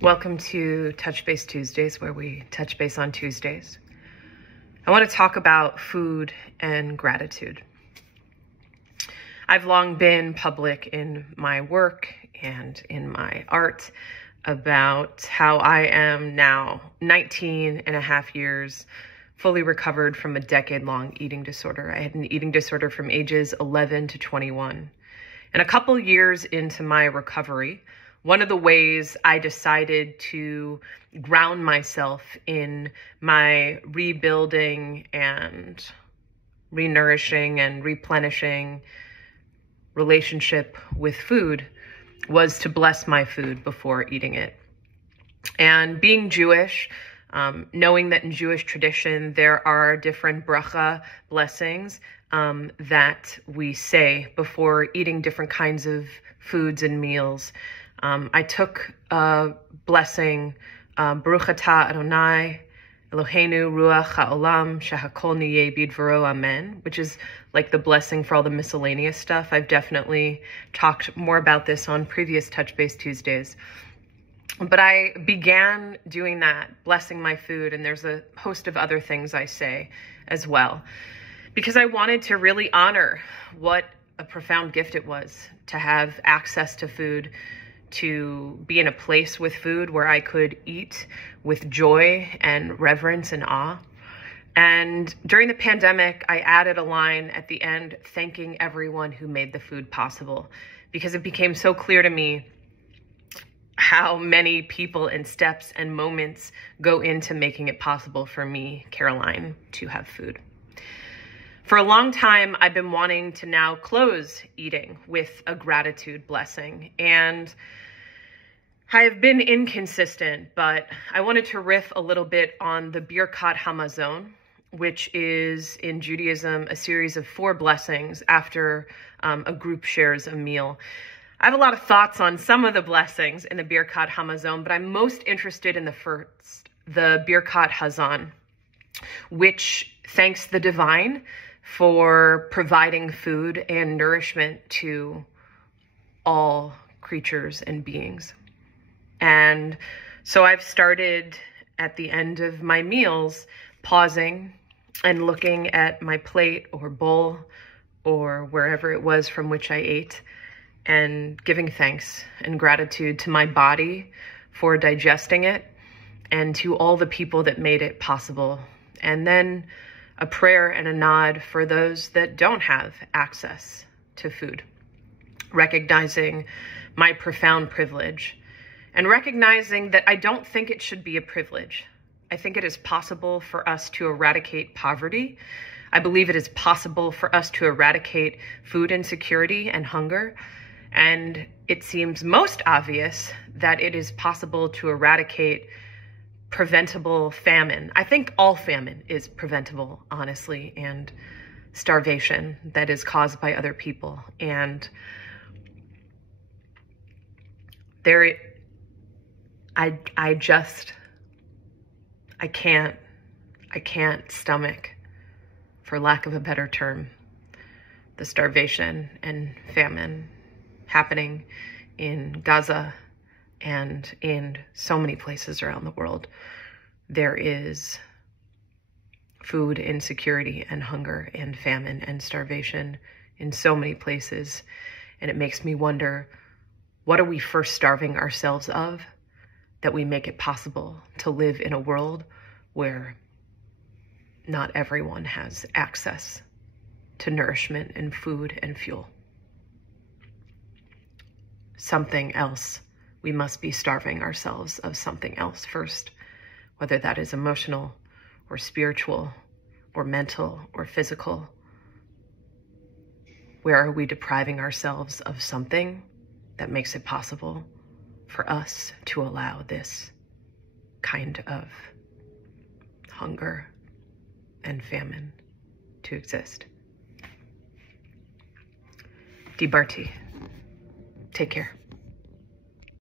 Welcome to Touch Base Tuesdays, where we touch base on Tuesdays. I want to talk about food and gratitude. I've long been public in my work and in my art about how I am now 19 and a half years fully recovered from a decade-long eating disorder. I had an eating disorder from ages 11 to 21. And a couple years into my recovery, one of the ways I decided to ground myself in my rebuilding and renourishing and replenishing relationship with food was to bless my food before eating it. And being Jewish, knowing that in Jewish tradition there are different bracha blessings that we say before eating different kinds of foods and meals. I took a blessing, Baruch atah Adonai, Eloheinu ruach ha'olam, shehakol niyeh bidvaro, amen, which is like the blessing for all the miscellaneous stuff. I've definitely talked more about this on previous Touch Base Tuesdays. But I began doing that, blessing my food, and there's a host of other things I say as well, because I wanted to really honor what a profound gift it was to have access to food, to be in a place with food where I could eat with joy and reverence and awe. And during the pandemic, I added a line at the end, thanking everyone who made the food possible, because it became so clear to me how many people and steps and moments go into making it possible for me, Caroline, to have food. For a long time, I've been wanting to now close eating with a gratitude blessing. And I have been inconsistent, but I wanted to riff a little bit on the Birkat Hamazon, which is in Judaism a series of 4 blessings after a group shares a meal. I have a lot of thoughts on some of the blessings in the Birkat Hamazon, but I'm most interested in the first, the Birkat Hazan, which thanks the divine for providing food and nourishment to all creatures and beings. And so I've started at the end of my meals pausing and looking at my plate or bowl or wherever it was from which I ate and giving thanks and gratitude to my body for digesting it and to all the people that made it possible. And then a prayer and a nod for those that don't have access to food, recognizing my profound privilege and recognizing that I don't think it should be a privilege. I think it is possible for us to eradicate poverty. I believe it is possible for us to eradicate food insecurity and hunger. And it seems most obvious that it is possible to eradicate preventable famine. I think all famine is preventable, honestly, and starvation that is caused by other people. And I can't stomach, for lack of a better term, the starvation and famine happening in Gaza and in so many places around the world. There is food insecurity and hunger and famine and starvation in so many places. And it makes me wonder, what are we first starving ourselves of that we make it possible to live in a world where not everyone has access to nourishment and food and fuel? Something else. We must be starving ourselves of something else first, whether that is emotional or spiritual or mental or physical. Where are we depriving ourselves of something that makes it possible for us to allow this kind of hunger and famine to exist? Dibarti. Take care.